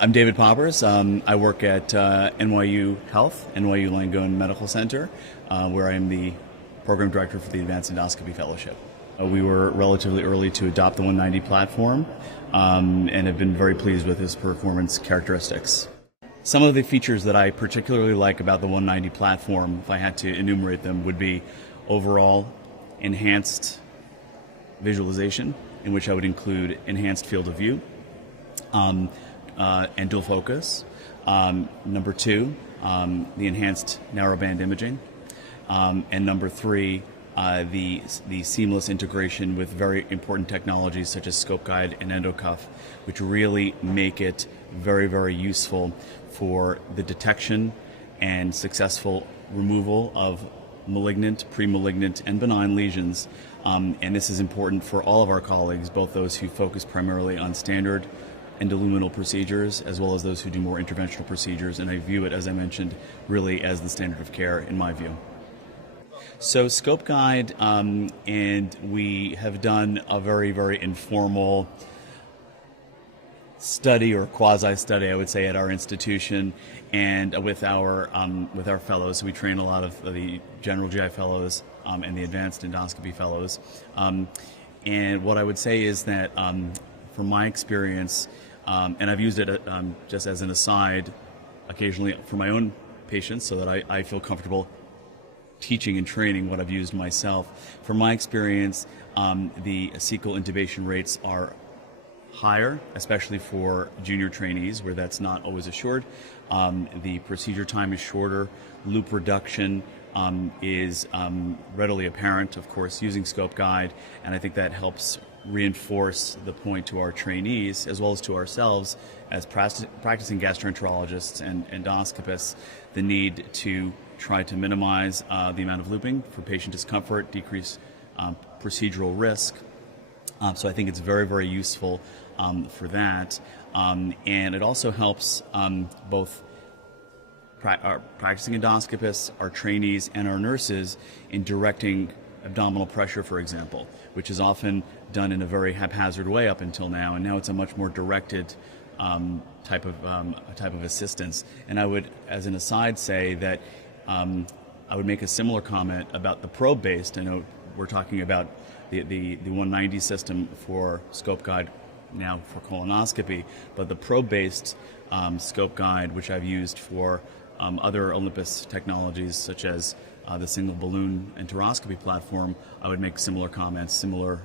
I'm David Poppers. I work at NYU Health, NYU Langone Medical Center, where I'm the program director for the Advanced Endoscopy Fellowship. We were relatively early to adopt the 190 platform and have been very pleased with its performance characteristics. Some of the features that I particularly like about the 190 platform, if I had to enumerate them, would be overall enhanced visualization, in which I would include enhanced field of view, and dual focus. Number two, the enhanced narrowband imaging. And number three, the seamless integration with very important technologies such as ScopeGuide and EndoCuff, which really make it very, very useful for the detection and successful removal of malignant, pre-malignant, and benign lesions. And this is important for all of our colleagues, both those who focus primarily on standard endoluminal procedures as well as those who do more interventional procedures, and I view it, as I mentioned, really as the standard of care in my view. So ScopeGuide, and we have done a very, very informal study or quasi-study, I would say, at our institution and with our fellows. We train a lot of the general GI fellows and the advanced endoscopy fellows. And what I would say is that from my experience, and I've used it just as an aside occasionally for my own patients so that I feel comfortable teaching and training what I've used myself. From my experience, the cecal intubation rates are higher, especially for junior trainees where that's not always assured. The procedure time is shorter. Loop reduction is readily apparent, of course, using ScopeGuide, and I think that helps reinforce the point to our trainees as well as to ourselves as practicing gastroenterologists and endoscopists, the need to try to minimize the amount of looping for patient discomfort, decrease procedural risk. So I think it's very, very useful for that. And it also helps both our practicing endoscopists, our trainees, and our nurses in directing abdominal pressure, for example, which is often done in a very haphazard way up until now, and now it's a much more directed type of assistance. And I would, as an aside, say that I would make a similar comment about the probe-based. I know we're talking about the 190 system for ScopeGuide now for colonoscopy, but the probe-based ScopeGuide, which I've used for other Olympus technologies such as the single balloon enteroscopy platform, I would make similar comments, similar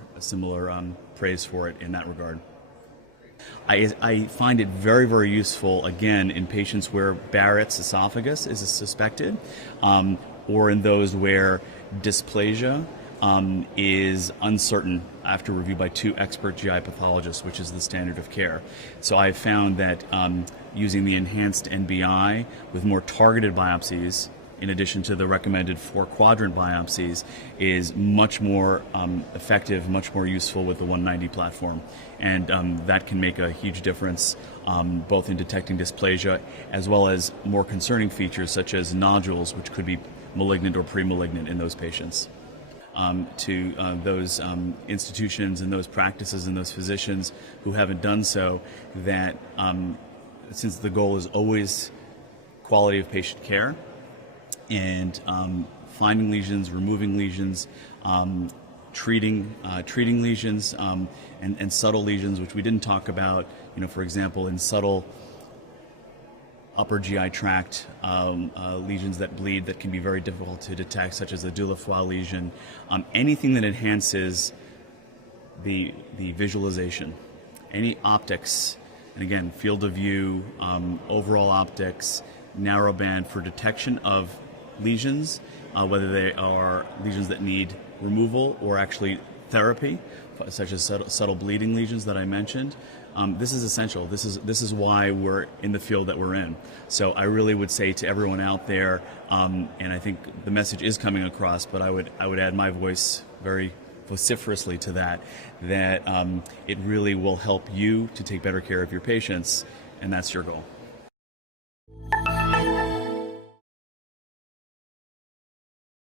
praise for it in that regard. I find it very, very useful, again, in patients where Barrett's esophagus is suspected, or in those where dysplasia is uncertain after review by two expert GI pathologists, which is the standard of care. So I've found that using the enhanced NBI with more targeted biopsies, in addition to the recommended 4-quadrant biopsies, is much more effective, much more useful with the 190 platform. And that can make a huge difference both in detecting dysplasia as well as more concerning features such as nodules, which could be malignant or pre-malignant in those patients. To those institutions and those practices and those physicians who haven't done so, that since the goal is always quality of patient care, and finding lesions, removing lesions, treating lesions, and subtle lesions, which we didn't talk about. For example, in subtle upper GI tract lesions that bleed that can be very difficult to detect, such as the de la Foix lesion. Anything that enhances the visualization, any optics, and again, field of view, overall optics, narrowband for detection of lesions, whether they are lesions that need removal or actually therapy, such as subtle bleeding lesions that I mentioned. This is essential. This is why we're in the field that we're in. So I really would say to everyone out there, and I think the message is coming across, but I would add my voice very vociferously to that it really will help you to take better care of your patients, and that's your goal.